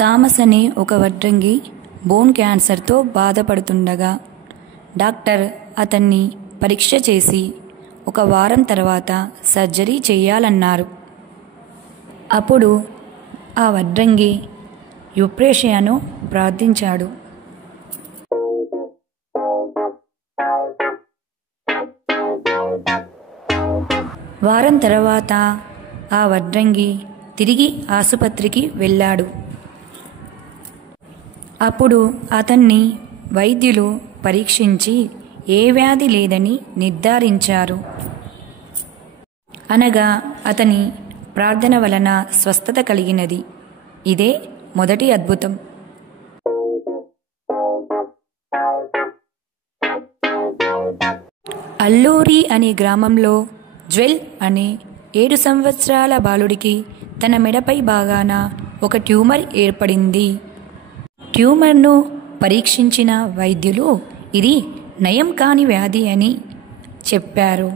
Thomas అనే ఒక వడ్రంగి బోన్ క్యాన్సర్తో బాధపడుతుండగా డాక్టర్ అతన్ని పరీక్ష చేసి 1 వారం తర్వాత సర్జరీ చేయాలన్నారు. అప్పుడు ఆ వడ్రంగి యుప్రేషియాను ప్రార్థించాడు. వారం తర్వాత ఆ వడ్రంగి తిరిగి ఆసుపత్రికి వెళ్ళాడు. అప్పుడు అతన్ని వైద్యులు పరీక్షించి ఏ వ్యాధి లేదని నిర్ధారించారు. అనగా అతని ప్రార్థన వలన స్వస్థత కలిగినది. ఇదే మొదటి అద్భుతం. అల్లూరి అనే గ్రామంలో జ్వెల్ అనే 7 సంవత్సరాల బాలుడికి తన మెడపై భాగాన ఒక ట్యూమర్ ఏర్పడింది. ట్యూమర్ను పరీక్షించిన వైద్యులు ఇది నయం కాని వ్యాధి అని చెప్పారు.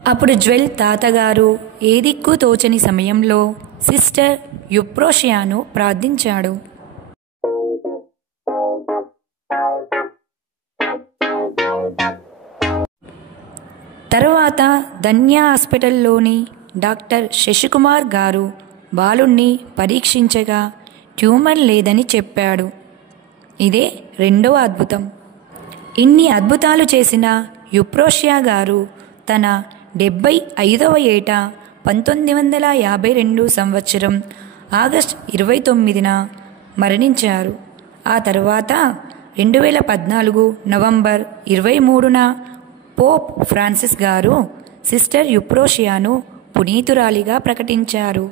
అప్పుడు జ్వెల్ తాతగారు ఏ దిక్కు తోచని సమయంలో సిస్టర్ యుప్రోషియాను ప్రార్థించాడు. తరువాత ధన్య హాస్పిటల్లోని డాక్టర్ శశికుమార్ గారు బాలుణ్ణి పరీక్షించగా ట్యూమర్ లేదని చెప్పాడు. ఇదే రెండవ అద్భుతం. ఇన్ని అద్భుతాలు చేసిన యుప్రోషియా గారు తన 75వ ఏట 1952 సంవత్సరం ఆగస్టు 29న మరణించారు. ఆ తర్వాత 2014 నవంబర్ 23న పోప్ ఫ్రాన్సిస్ గారు సిస్టర్ యుప్రోషియాను పునీతురాలిగా ప్రకటించారు.